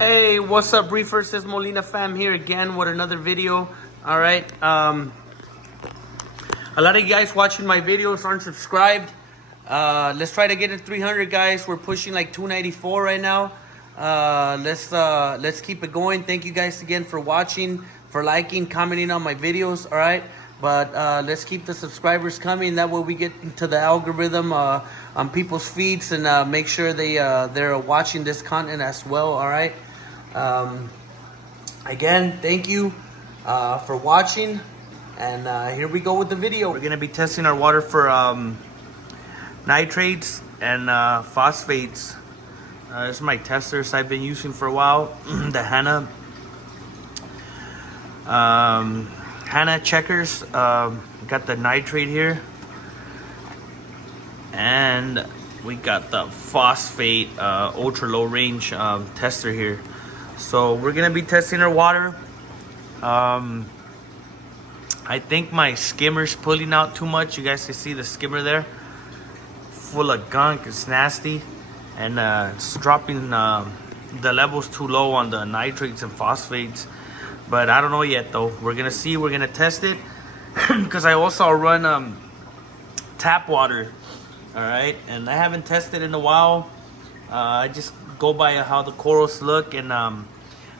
Hey, what's up, Reefers? It's Molina fam here again with another video. All right. A lot of you guys watching my videos aren't subscribed. Let's try to get to 300 guys. We're pushing like 294 right now. Let's keep it going. Thank you guys again for watching, for liking, commenting on my videos. All right. But let's keep the subscribers coming. That way we get into the algorithm on people's feeds and make sure they're watching this content as well. All right. Again, thank you for watching. And here we go with the video. We're gonna be testing our water for nitrates and phosphates. This is my testers I've been using for a while. The Hanna checkers. Got the nitrate here, and we got the phosphate ultra low range tester here. So we're gonna be testing our water. I think my skimmer's pulling out too much. You guys can see the skimmer there, full of gunk. It's nasty, and it's dropping the levels too low on the nitrates and phosphates. But I don't know yet though. We're gonna see. We're gonna test it because I also run tap water. All right, and I haven't tested in a while. I just go by how the corals look, and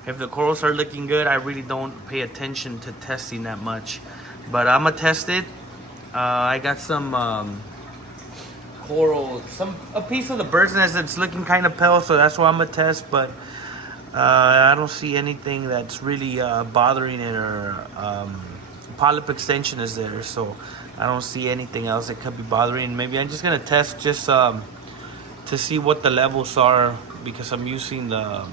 if the corals are looking good, I really don't pay attention to testing that much. But I'm gonna test it. I got some coral, a piece of the bird's nest that's looking kind of pale, so that's why I'm gonna test. But I don't see anything that's really bothering it, or polyp extension is there, so I don't see anything else that could be bothering. Maybe I'm just gonna test just to see what the levels are, because I'm using the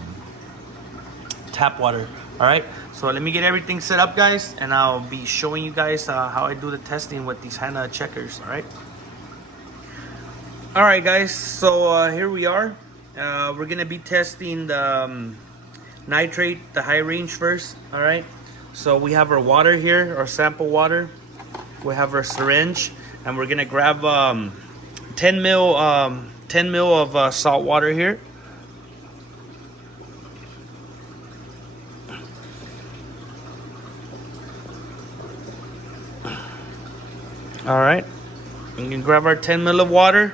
tap water. All right, so let me get everything set up, guys, and I'll be showing you guys how I do the testing with these Hanna checkers. All right, guys, so here we are. We're gonna be testing the nitrate, the high range first. All right, so we have our water here, our sample water. We have our syringe, and we're gonna grab 10 mil of salt water here. All right, we can grab our 10 mil of water,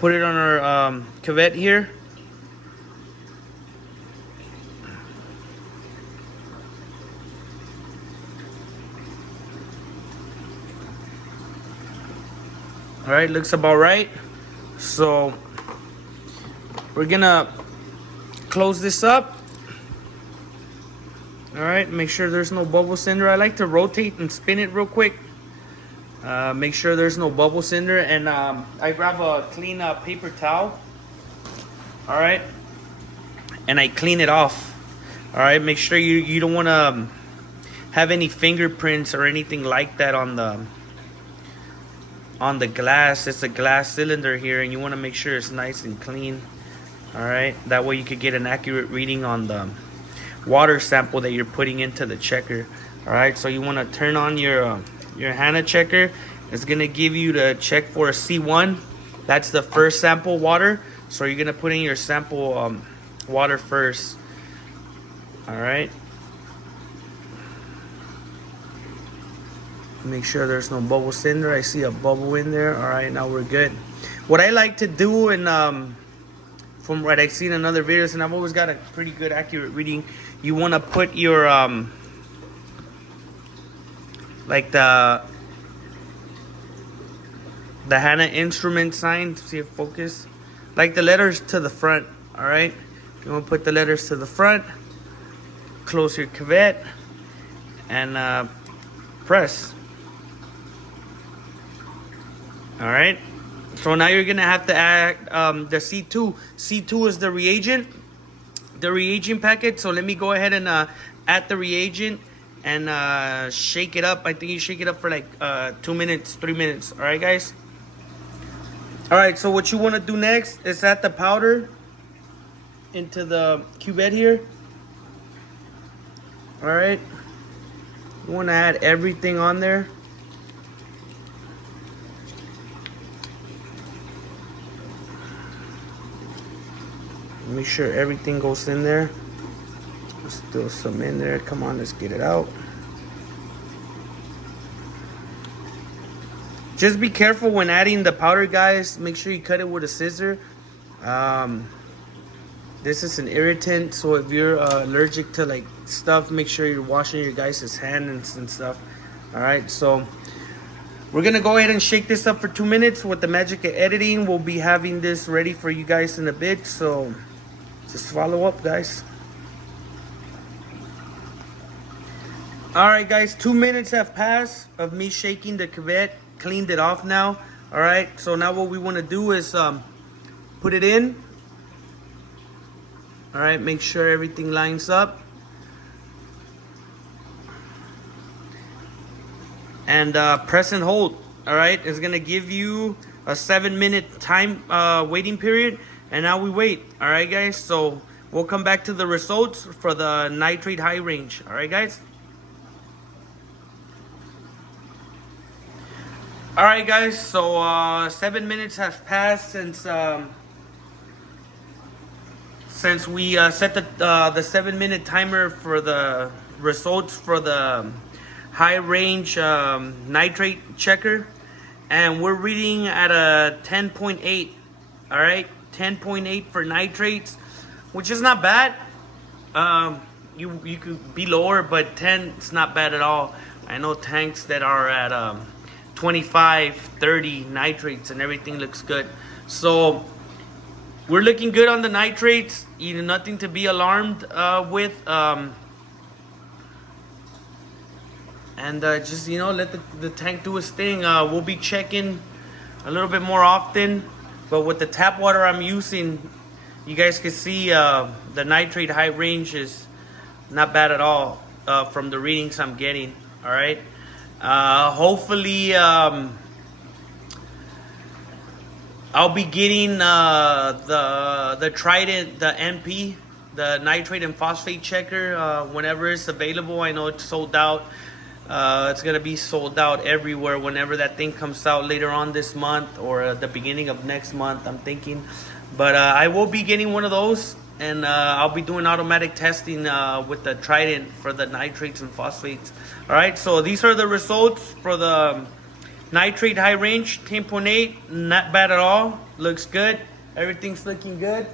put it on our cuvette here. All right, looks about right. So we're gonna close this up. All right, make sure there's no bubbles in there. I like to rotate and spin it real quick. Make sure there's no bubbles in there, and I grab a clean paper towel. All right, and I clean it off. All right, make sure you don't want to have any fingerprints or anything like that on the glass. It's a glass cylinder here, and you want to make sure it's nice and clean. All right, that way you could get an accurate reading on the water sample that you're putting into the checker. All right, so you want to turn on your Hanna checker. It's gonna give you to check for a C1. That's the first sample water, so you're gonna put in your sample water first. All right, make sure there's no bubbles in there. I see a bubble in there. All right, now we're good. What I like to do, and from what I've seen in other videos, and I've always got a pretty good accurate reading, you want to put your like the Hanna instrument sign, see if focus, like the letters to the front. All right, you want to put the letters to the front, close your cuvette, and press. All right, so now you're gonna have to add the C2. C2 is the reagent packet. So let me go ahead and add the reagent and shake it up. I think you shake it up for like 2 minutes, 3 minutes. All right, guys. All right, so what you want to do next is add the powder into the cuvette here. All right, you want to add everything on there. Make sure everything goes in there. There's still some in there. Come on, let's get it out. Just be careful when adding the powder, guys. Make sure you cut it with a scissor. This is an irritant, so if you're allergic to like stuff, make sure you're washing your guys' hands and stuff. All right, so we're gonna go ahead and shake this up for 2 minutes. With the magic of editing, we'll be having this ready for you guys in a bit, so just follow up, guys. All right, guys, 2 minutes have passed of me shaking the cuvette. Cleaned it off now. All right, so now what we want to do is put it in. All right, make sure everything lines up. And press and hold. All right, it's gonna give you a 7-minute time waiting period. And now we wait. All right, guys, so we'll come back to the results for the nitrate high range. All right, guys. All right, guys, so 7 minutes have passed since we set the 7-minute timer for the results for the high range nitrate checker, and we're reading at a 10.8. all right, 10.8 for nitrates, which is not bad. You could be lower, but 10 is not bad at all. I know tanks that are at 25, 30 nitrates and everything looks good. So we're looking good on the nitrates. Nothing to be alarmed with. Just let the tank do its thing. We'll be checking a little bit more often, but with the tap water I'm using, you guys can see the nitrate high range is not bad at all from the readings I'm getting. All right. Hopefully I'll be getting the Trident, the NP, the nitrate and phosphate checker whenever it's available. I know it's sold out. It's gonna be sold out everywhere whenever that thing comes out later on this month or the beginning of next month, I'm thinking. But I will be getting one of those, and I'll be doing automatic testing with the Trident for the nitrates and phosphates. All right, so these are the results for the nitrate high range, 10.8, not bad at all. Looks good. Everything's looking good.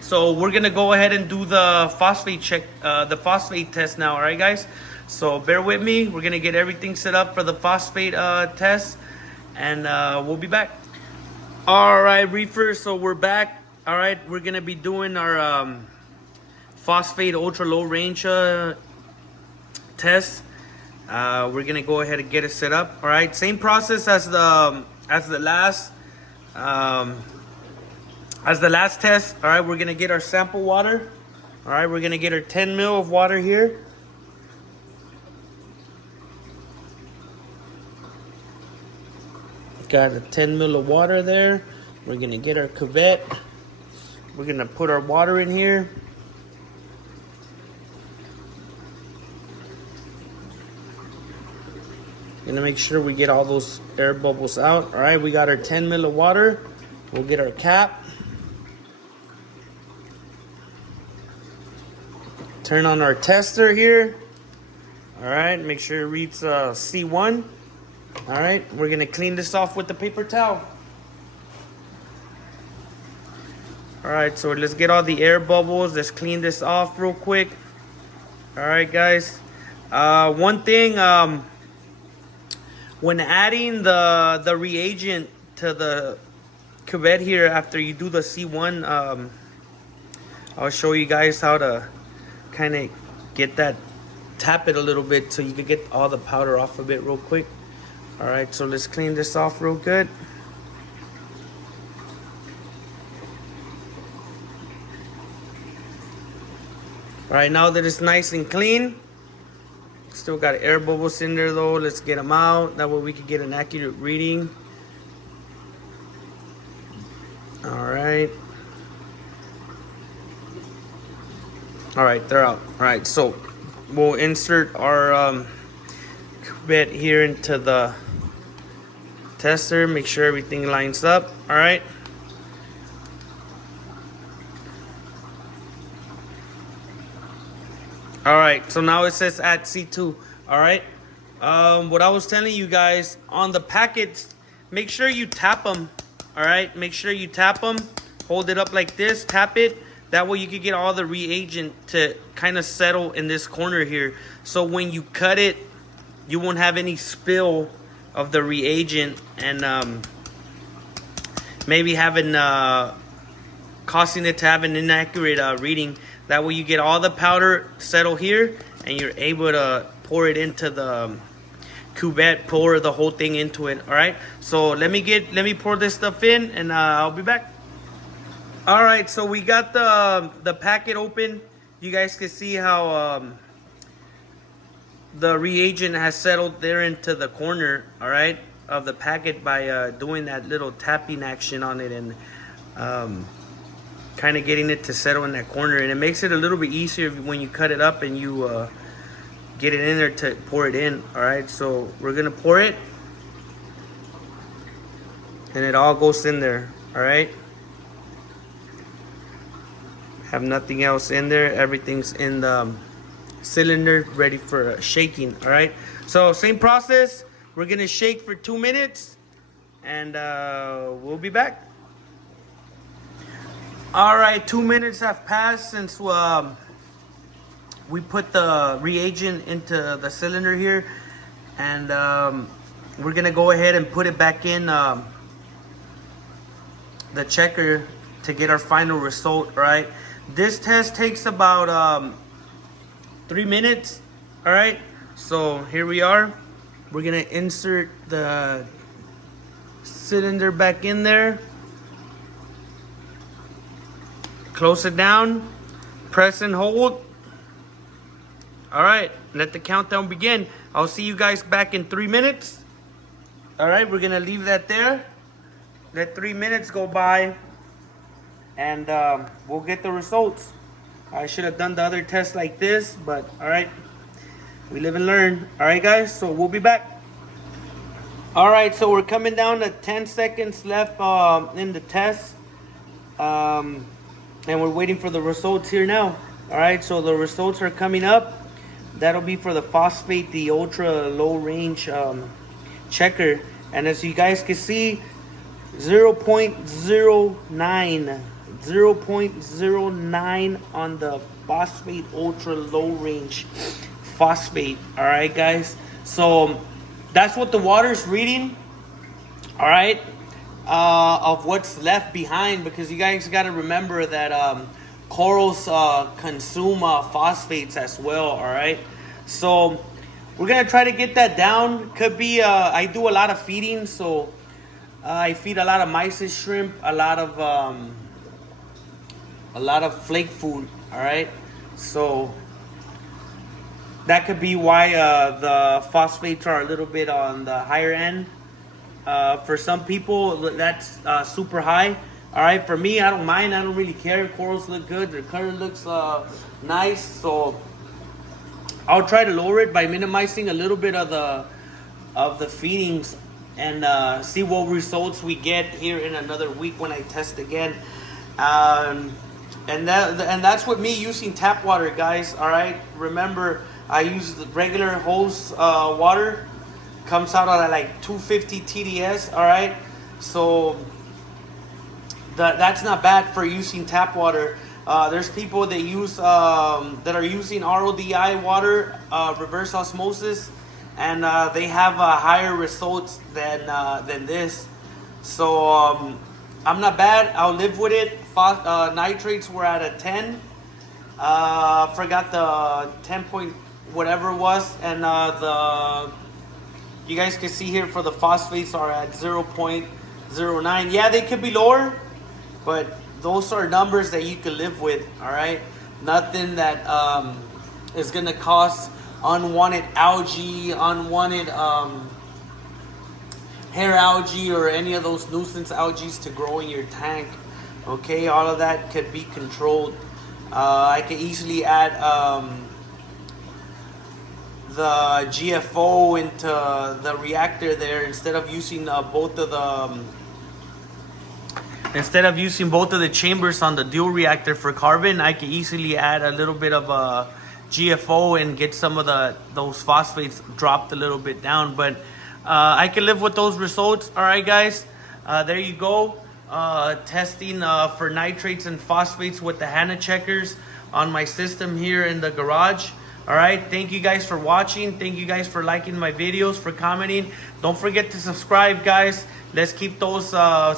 So we're gonna go ahead and do the phosphate check, the phosphate test now. All right, guys. So bear with me. We're gonna get everything set up for the phosphate test, and we'll be back. All right, reefers. So we're back. All right, we're gonna be doing our phosphate ultra low range test. We're gonna go ahead and get it set up. All right, same process as the last test. All right, we're gonna get our sample water. All right, we're gonna get our 10 ml of water here. Got a 10 ml of water there. We're gonna get our cuvette. We're gonna put our water in here. Gonna make sure we get all those air bubbles out. All right, we got our 10 ml of water. We'll get our cap. Turn on our tester here. All right, make sure it reads C1. All right, we're gonna clean this off with the paper towel. All right, so let's get all the air bubbles. Let's clean this off real quick. All right, guys. One thing, when adding the reagent to the cuvette here after you do the C1, I'll show you guys how to kind of get that, tap it a little bit so you can get all the powder off of it real quick. All right, so let's clean this off real good. All right, now that it's nice and clean, still got air bubbles in there though. Let's get them out. That way we can get an accurate reading. All right. All right, they're out. All right, so we'll insert our bit here into the tester. Make sure everything lines up. All right. All right, so now it says at C2. All right. What I was telling you guys on the packets, make sure you tap them. All right, make sure you tap them. Hold it up like this, tap it. That way you can get all the reagent to kind of settle in this corner here. So when you cut it, you won't have any spill of the reagent and maybe having causing it to have an inaccurate reading. That way you get all the powder settle here and you're able to pour it into the cuvette, pour the whole thing into it. All right, so let me pour this stuff in and I'll be back. All right, so we got the packet open. You guys can see how the reagent has settled there into the corner, all right, of the packet by doing that little tapping action on it and kind of getting it to settle in that corner. And it makes it a little bit easier when you cut it up and you get it in there to pour it in. All right, so we're gonna pour it and it all goes in there. All right, have nothing else in there, everything's in the cylinder ready for shaking. All right, so same process, we're gonna shake for 2 minutes and we'll be back. All right, 2 minutes have passed since we put the reagent into the cylinder here, and we're gonna go ahead and put it back in the checker to get our final result. Right, this test takes about 3 minutes. All right, so here we are. We're gonna insert the cylinder back in there, close it down, press and hold. All right, let the countdown begin. I'll see you guys back in 3 minutes. All right, we're gonna leave that there. Let 3 minutes go by and we'll get the results. I should have done the other test like this, but all right, we live and learn. All right, guys, so we'll be back. All right, so we're coming down to 10 seconds left in the test. And we're waiting for the results here now. All right, so the results are coming up. That'll be for the phosphate, the ultra low range checker. And as you guys can see, 0.09 on the phosphate ultra low range phosphate. All right, guys, so that's what the water's reading. All right, of what's left behind, because you guys got to remember that corals consume phosphates as well. All right, so we're gonna try to get that down. Could be I do a lot of feeding, so I feed a lot of mysis shrimp, a lot of flake food. All right, so that could be why the phosphates are a little bit on the higher end. For some people, that's super high. All right, for me, I don't mind. I don't really care. Corals look good. Their color looks nice. So I'll try to lower it by minimizing a little bit of the feedings and see what results we get here in another week when I test again. And that's with me using tap water, guys. All right, remember I use the regular hose water. Comes out at like 250 TDS. All right, so that's not bad for using tap water. There's people that use that are using RODI water, reverse osmosis, and they have higher results than this. So I'm not bad. I'll live with it. Nitrates were at a 10. Forgot the 10 point whatever it was, and you guys can see here for the phosphates are at 0.09. Yeah, they could be lower, but those are numbers that you can live with. All right, nothing that is gonna cause unwanted algae, unwanted hair algae, or any of those nuisance algae to grow in your tank. Okay, all of that could be controlled. I can easily add the GFO into the reactor there instead of using both of the chambers on the dual reactor for carbon. I can easily add a little bit of GFO and get some of those phosphates dropped a little bit down. But I can live with those results. All right, guys. There you go. Testing for nitrates and phosphates with the Hanna checkers on my system here in the garage. All right, thank you guys for watching. Thank you guys for liking my videos, for commenting. Don't forget to subscribe, guys. Let's keep those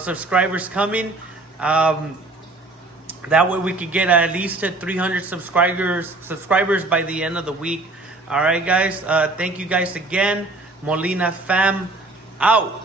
subscribers coming. That way we could get at least to 300 subscribers by the end of the week. All right, guys. Thank you guys again. Molina fam out.